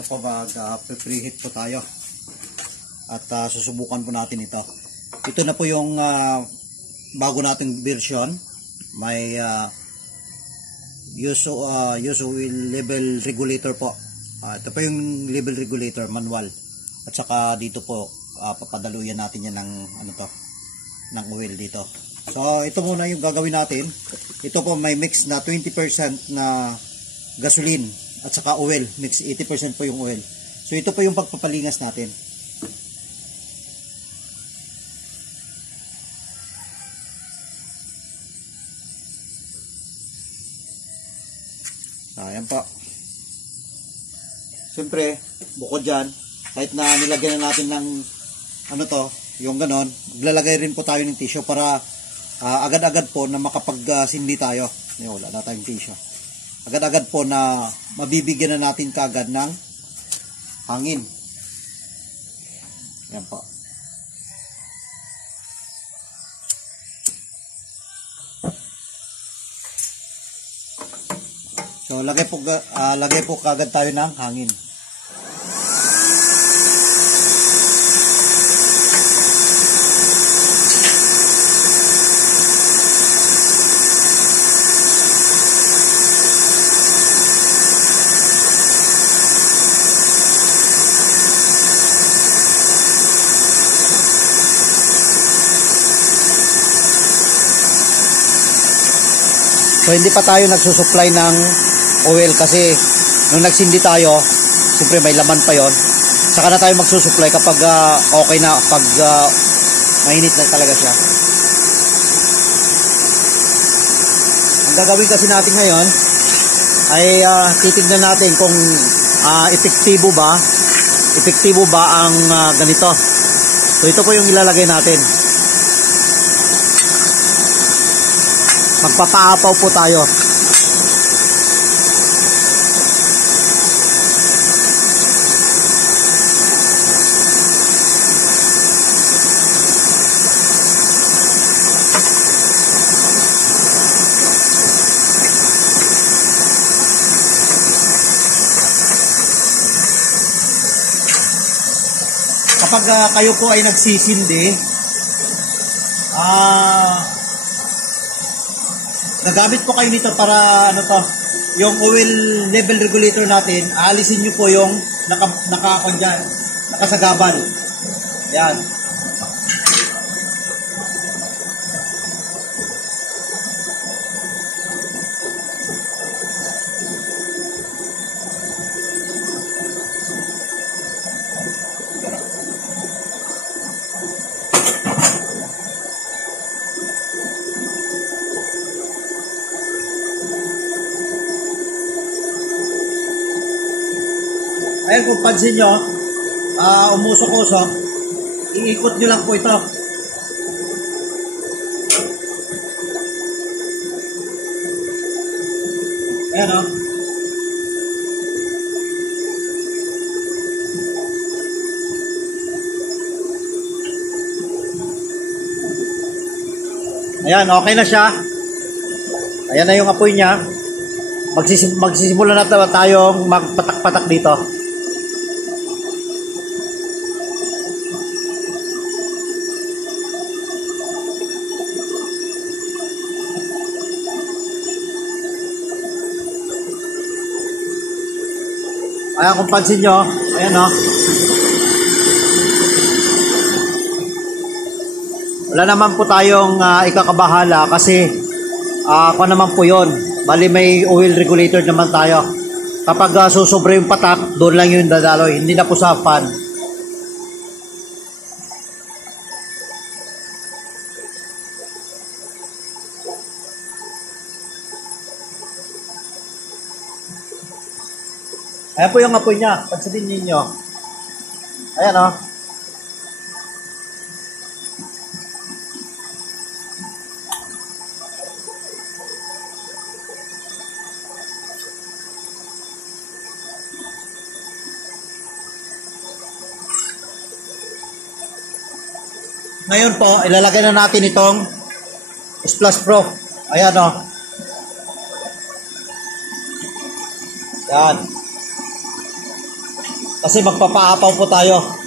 ito po mag-preheat po tayo. At susubukan po natin ito. Ito na po yung bago nating version. May use oil level regulator po. Ito po yung level regulator manual. At saka dito po papadaluyan natin yan ng ng oil dito. So ito muna yung gagawin natin. Ito po may mix na 20% na gasoline at saka oil. Mix 80% po yung oil. So ito po yung pagpapalingas natin. Ayan po. Siyempre, bukod dyan, kahit na nilagyan na natin ng yung ganon, maglalagay rin po tayo ng tissue para agad-agad po na makapag-sindi tayo. Wala na tayong tissue. Agad-agad po na mabibigyan na natin kaagad ng hangin. Ayan po. So, lagay po kaagad tayo ng hangin. So, hindi pa tayo nagsusupply ng oil kasi nung nagsindi tayo, siyempre may laman pa yon. Saka na tayo magsusupply kapag okay na, pag mainit na talaga siya. Ang gagawin kasi natin ngayon ay titignan natin kung epektibo ba ang ganito. So ito po yung ilalagay natin. Magpapaapaw po tayo. Kapag kayo po ay nagsisindi, nagamit po kayo nito para yung oil level regulator natin, aalisin nyo po yung nakasagaban. Yan. Ayan, kung pansin nyo, umusok-usok, iikot nyo lang po ito. Ayan o. Ayan, okay na siya. Ayan na yung apoy niya. Magsisimula na tayong magpatak-patak dito. Ayan, kung pansin nyo, ayan o. Wala naman po tayong ikakabahala kasi ako naman po yun. Bali may oil regulator naman tayo. Kapag susobra yung patak, doon lang yung dadaloy. Hindi na po sa pan. Ayan po yung apoy niya. Pansinin ninyo. Ayan o. Ngayon po, ilalagay na natin itong Splash Pro. Ayan o. Yan. Kasi magpapaapaw po tayo.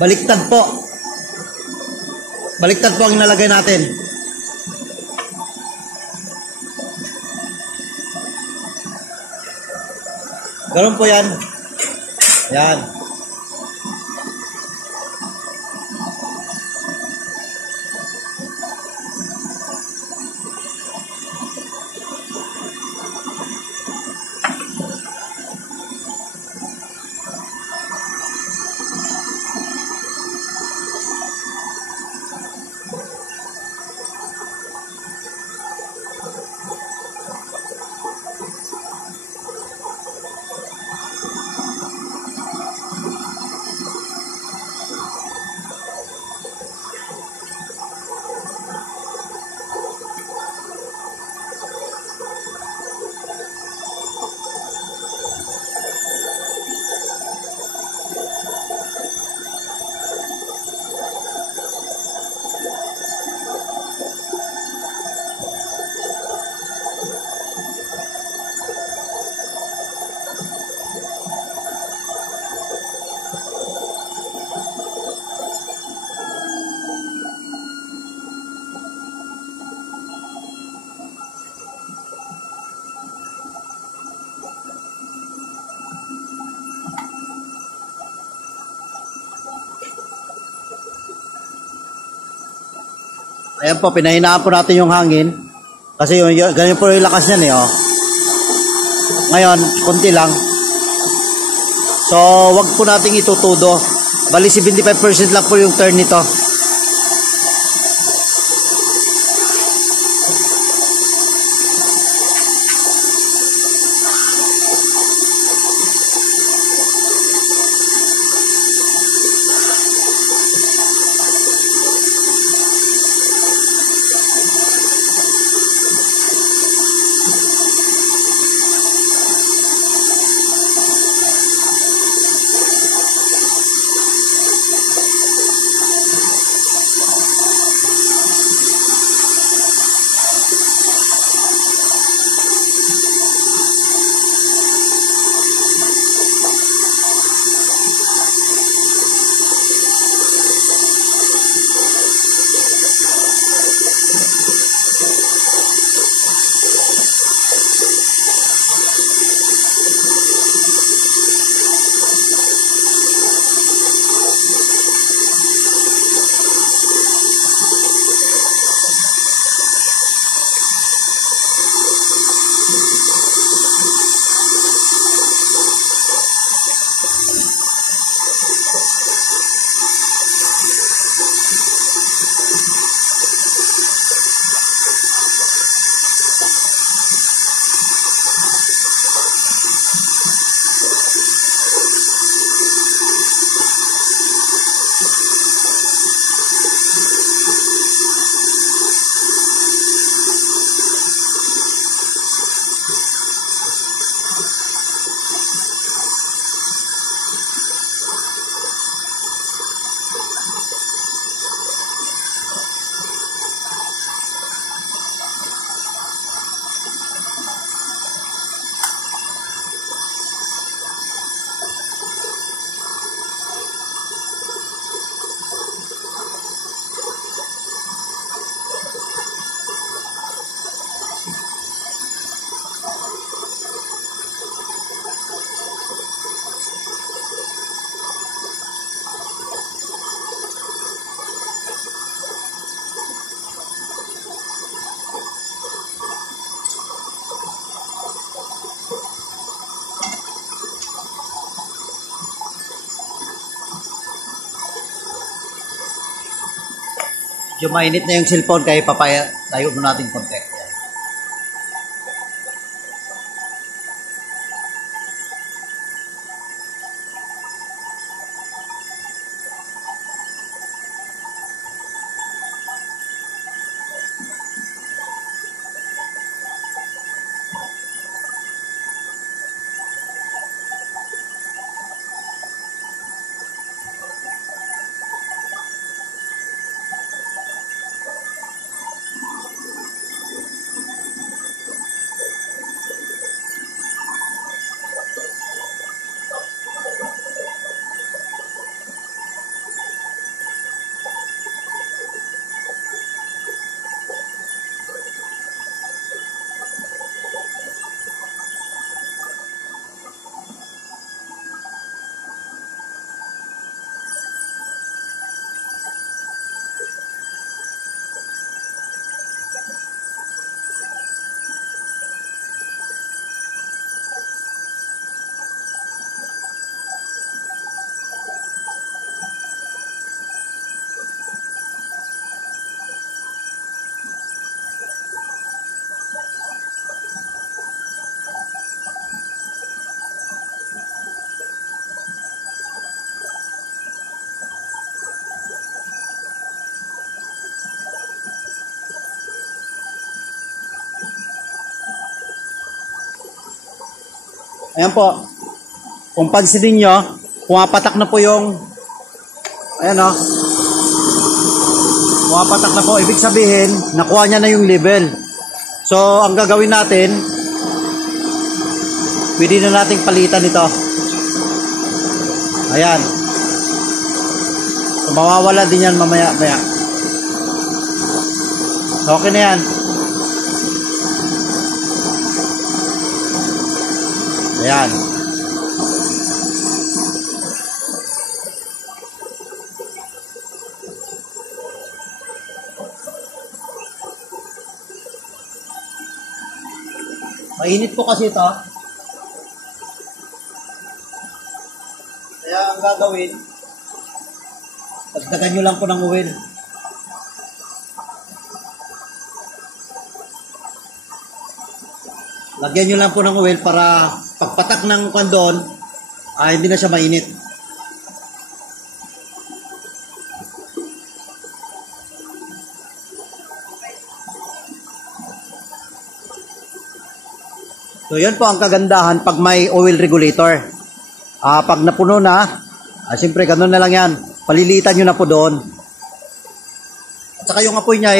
Baliktad po. Baliktad po ang nalagay natin. Ganun po yan. Yan. Ayan po, pinahinaan po natin yung hangin. Kasi ganyan po yung lakas niyan eh. Oh. Ngayon, konti lang. So, wag po nating itutudo. Bali, 75% lang po yung turn nito. Yung mainit na yung cellphone, kaya papaya, tayo mo natin konti. Ayan po. Kung pansinin nyo, pumapatak na po yung, ayan o. Pumapatak na po. Ibig sabihin, nakuha niya na yung level. So, ang gagawin natin, pwede na nating palitan ito. Ayan. So, mawawala din yan mamaya-maya. Okay na yan. Ayan. Mainit po kasi ito. Kaya ang gagawin, dagdagan nyo lang po ng oil. Lagyan nyo lang po ng oil para pagpatak ng kandon, hindi na siya mainit. So yan po ang kagandahan pag may oil regulator. Pag napuno na, siyempre ganun na lang yan. Palilitan nyo na po doon. At saka yung apoy niya,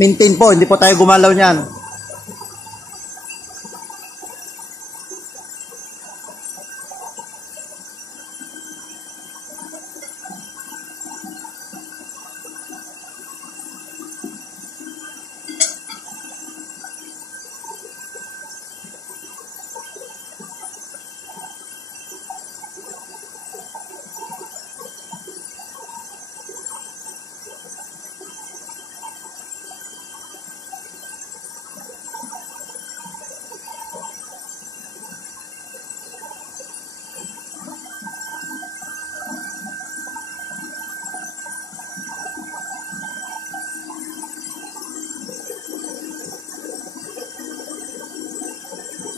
maintain po, hindi po tayo gumalaw niyan.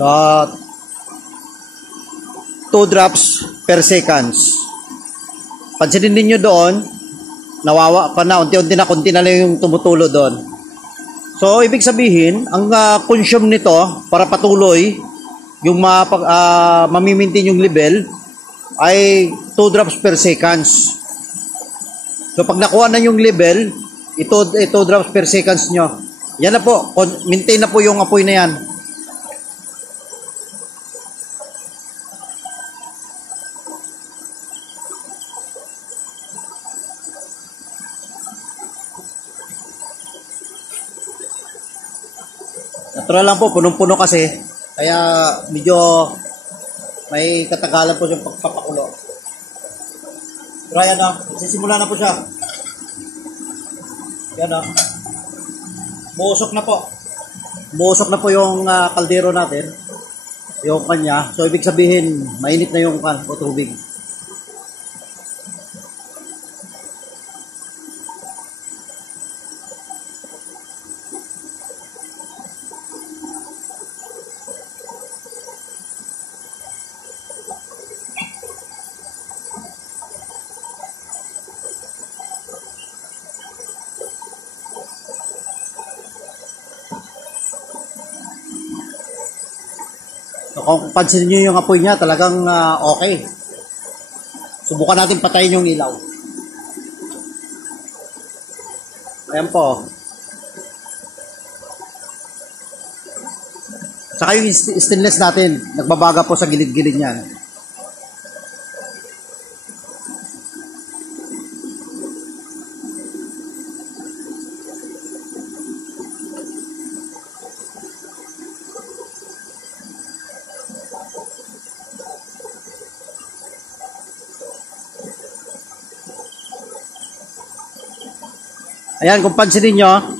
So, 2 drops per seconds. Pansinin ninyo doon, nawawa pa na, unti-unti na, kunti na lang yung tumutulo doon. So, ibig sabihin, ang consume nito, para patuloy, yung mamimintin yung level, ay 2 drops per seconds. So, pag nakuha na yung level, ito 2 drops per seconds nyo. Yan na po, maintain na po yung apoy na yan. Natural lang po, punong-puno kasi. Kaya medyo may katagalan po yung pagpapakulo. Pero ayan na, sisimula na po siya. Yan na. Buusok na po. Buusok na po yung kaldero natin. Yung kanya. So ibig sabihin, mainit na yung tubig. So, kung pansin nyo yung apoy niya, talagang okay. Subukan natin patayin yung ilaw. Ayan po. Saka yung stainless natin, nagbabaga po sa gilid-gilid niyan. Ayan, kung pansinin nyo,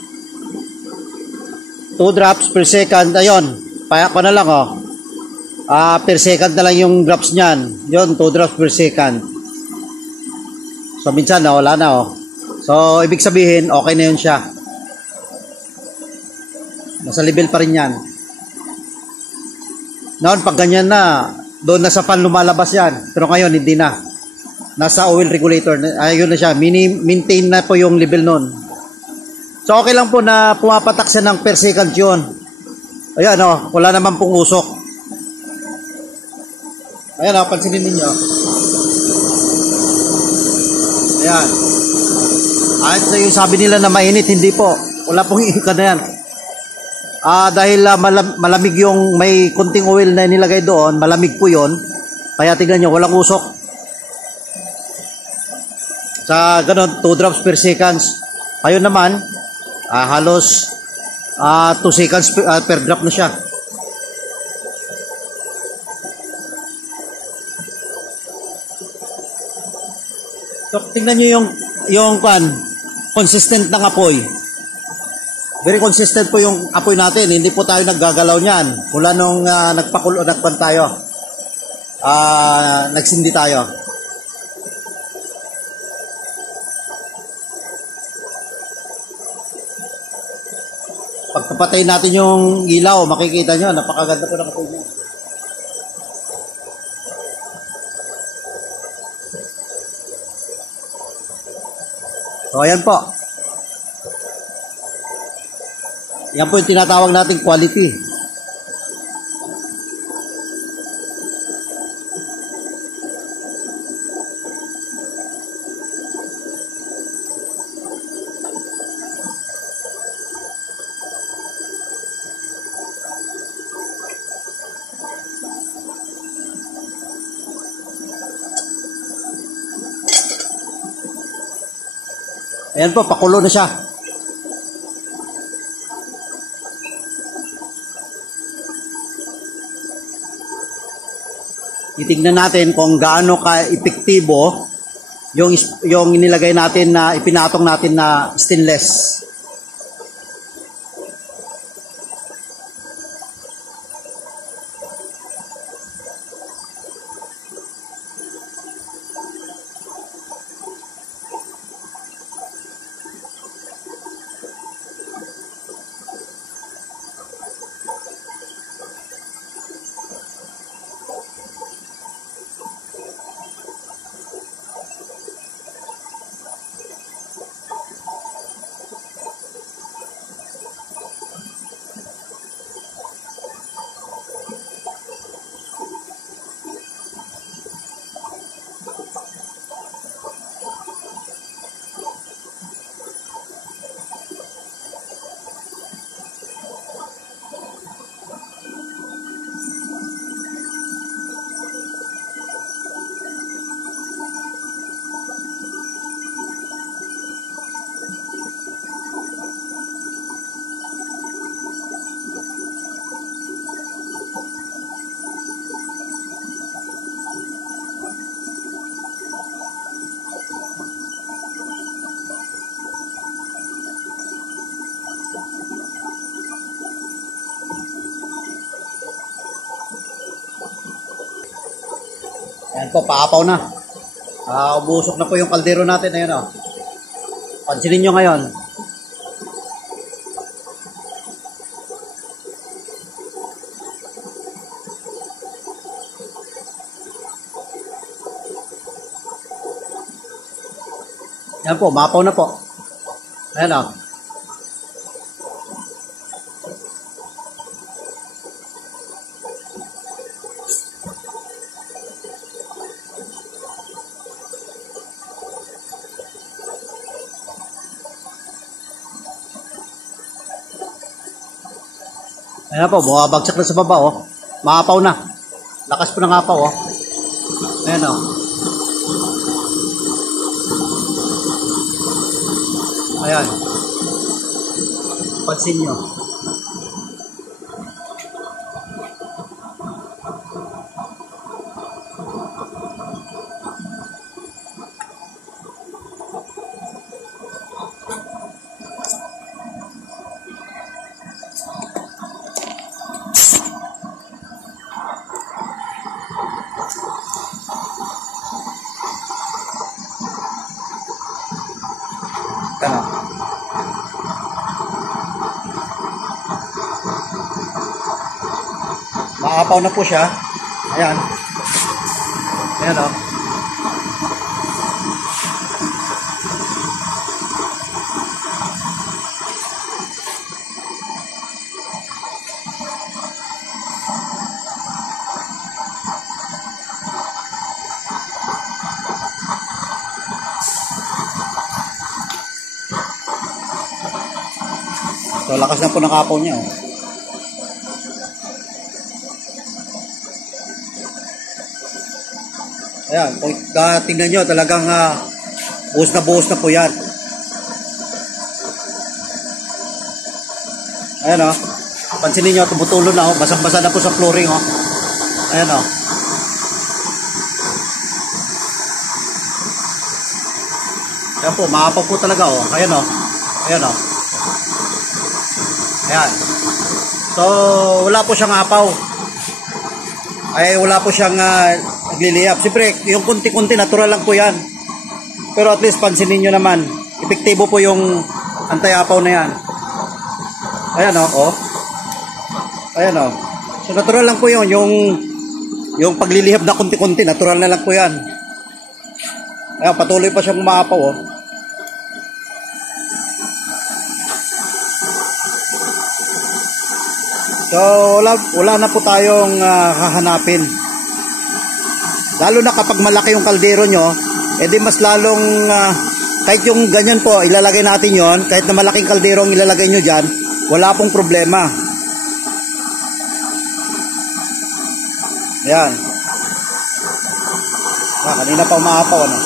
2 drops per second. Ayun, paya ko na lang, oh. Per second na lang yung drops niyan. Yun, 2 drops per second. So, minsan, wala na, oh. So, ibig sabihin, okay na yun siya. Nasa level pa rin yan. Noon, pag ganyan na, doon na sa fan lumalabas yan. Pero ngayon, hindi na. Nasa oil regulator. Ayun na siya. Maintain na po yung level nun. So, okay lang po na pumapatak siya ng per second yun. Ayan, oh, wala naman pong usok. Ayan, oh, pansinin ninyo. Ayan. At so, yung sabi nila na mainit, hindi po. Wala pong iika na yan. Dahil malamig yung may kunting oil na nilagay doon, malamig po yun. Kaya tignan nyo, walang usok. Sa ganun, 2 drops per seconds. Ayun naman, halos 2 seconds per drop na siya. So, tingnan nyo yung consistent ng apoy. Very consistent po yung apoy natin. Hindi po tayo naggagalaw niyan. Mula nung nagpan tayo. Nagsindi tayo. Pagpapatay natin yung ilaw, makikita nyo, napakaganda po ng apoy niya. So, ayan po. Yan po yung tinatawag nating quality. Ayan po, pakulo na siya. Titignan natin kung gaano ka-epektibo yung inilagay natin na ipinatong natin na stainless. Ayan po, paapaw na. Ubusok na po yung kaldero natin. Ayan o. Pansinin nyo ngayon. Ayan po, maapaw na po. Ayan o. Ayan po, bumabagsak na sa baba, oh. Maapaw na. Lakas po ng apaw, oh. Ayan, oh. Ayan. Pansin nyo. Ano? Maapaw na po siya. Ayan. Ayan, oh. So, lakas na po ng apaw niya, oh. Ayan, kung tingnan nyo, talagang buhos na po yan. Ayan, oh. Pansinin nyo, tumutulo na, oh. Basang-basa na po sa flooring, oh. Ayan, oh. Ayan po, maapaw po talaga, oh. Ayan, oh. Ayan, oh. Ayan. So, wala po siyang apaw. Ay, wala po siyang nagliliyap. Siyempre, yung kunti-kunti, natural lang po yan. Pero at least, pansinin nyo naman, epektibo po yung anti-apaw na yan. Ayan, oh. Ayan, oh. So, natural lang po yun. Yung paglilihap na kunti-kunti, natural na lang po yan. Ayan, patuloy pa siyang umaapaw, oh. So, wala na po tayong hahanapin. Lalo na kapag malaki yung kaldero nyo, edi mas lalong, kahit yung ganyan po, ilalagay natin yon, kahit na malaking kaldero ang ilalagay nyo dyan, wala pong problema. Ayan. Kanina pa umaapaw, ano.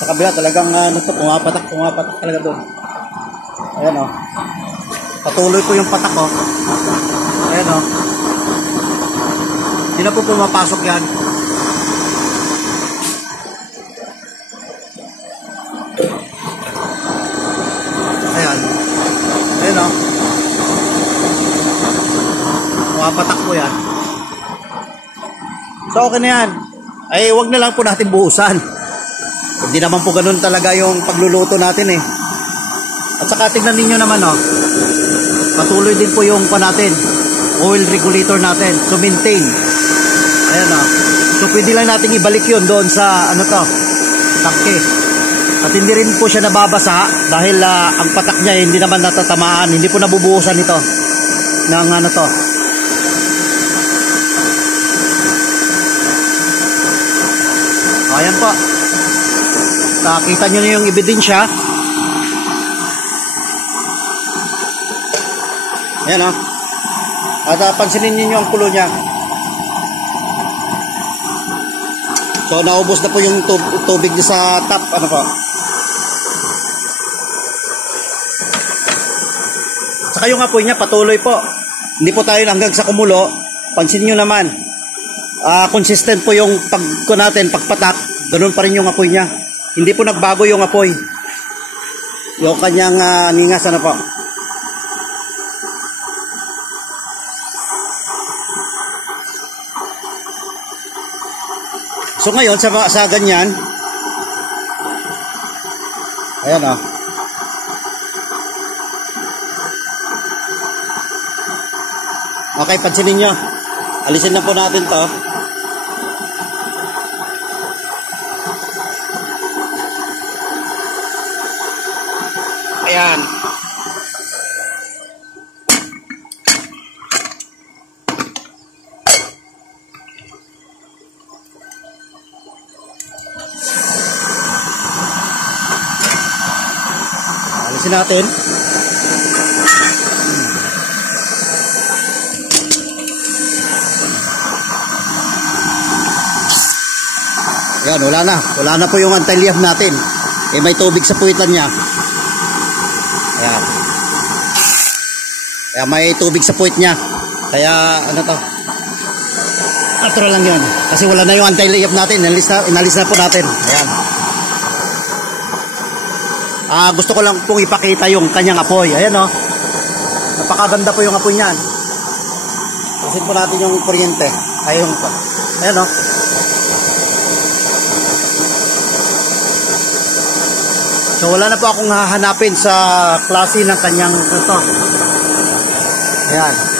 Sa kabila talagang, pumapatak talaga doon. Ayan, oh. Patuloy po yung patak, oh. Ayan, oh. Hindi na po pumapasok yan. Ayan. Ayan, oh. Pumapatak po yan. So, okay na yan. Ay, wag na lang po natin buhusan. Hindi naman po ganun talaga yung pagluluto natin, eh. At saka tingnan ninyo naman, oh. Patuloy din po yung natin, oil regulator natin. So maintain. Ayan, oh. So pwede lang natin ibalik yun doon sa tangke. At hindi rin po siya nababasa dahil ang patak niya hindi naman natatamaan. Hindi po nabubuhusan ito ng to. Ayan po. Nakita nyo na yung ebidensya. Ayan, oh. At pansinin niyo ang kulo niya. So naubos na po yung tubig niya sa tap, ano po. Saka yung apoy niya patuloy po. Hindi po tayo hanggang sa kumulo. Pansinin niyo naman. Consistent po yung pagpatak, ganoon pa rin yung apoy niya. Hindi po nagbago yung apoy. Yung kanyang ningas, ano po. So ngayon sa ganyan, ayan, oh. Okay, pansinin nyo. Alisin na po natin to. Ayan. Alisin natin. Ayan, wala na. Wala na po yung anti-liaf natin. Eh, may tubig sa puwitan niya. Ayan. Kaya may tubig sa puwit niya. Kaya, ano to? Natural lang yun. Kasi wala na yung anti-liaf natin. Inalis na po natin. Ayan. Gusto ko lang pong ipakita yung kanyang apoy. Ayan, oh. Napakaganda po yung apoy niyan. Pusin po natin yung kuryente. Ayan, oh. So wala na po akong hahanapin sa klase ng kanyang ito. Ayan.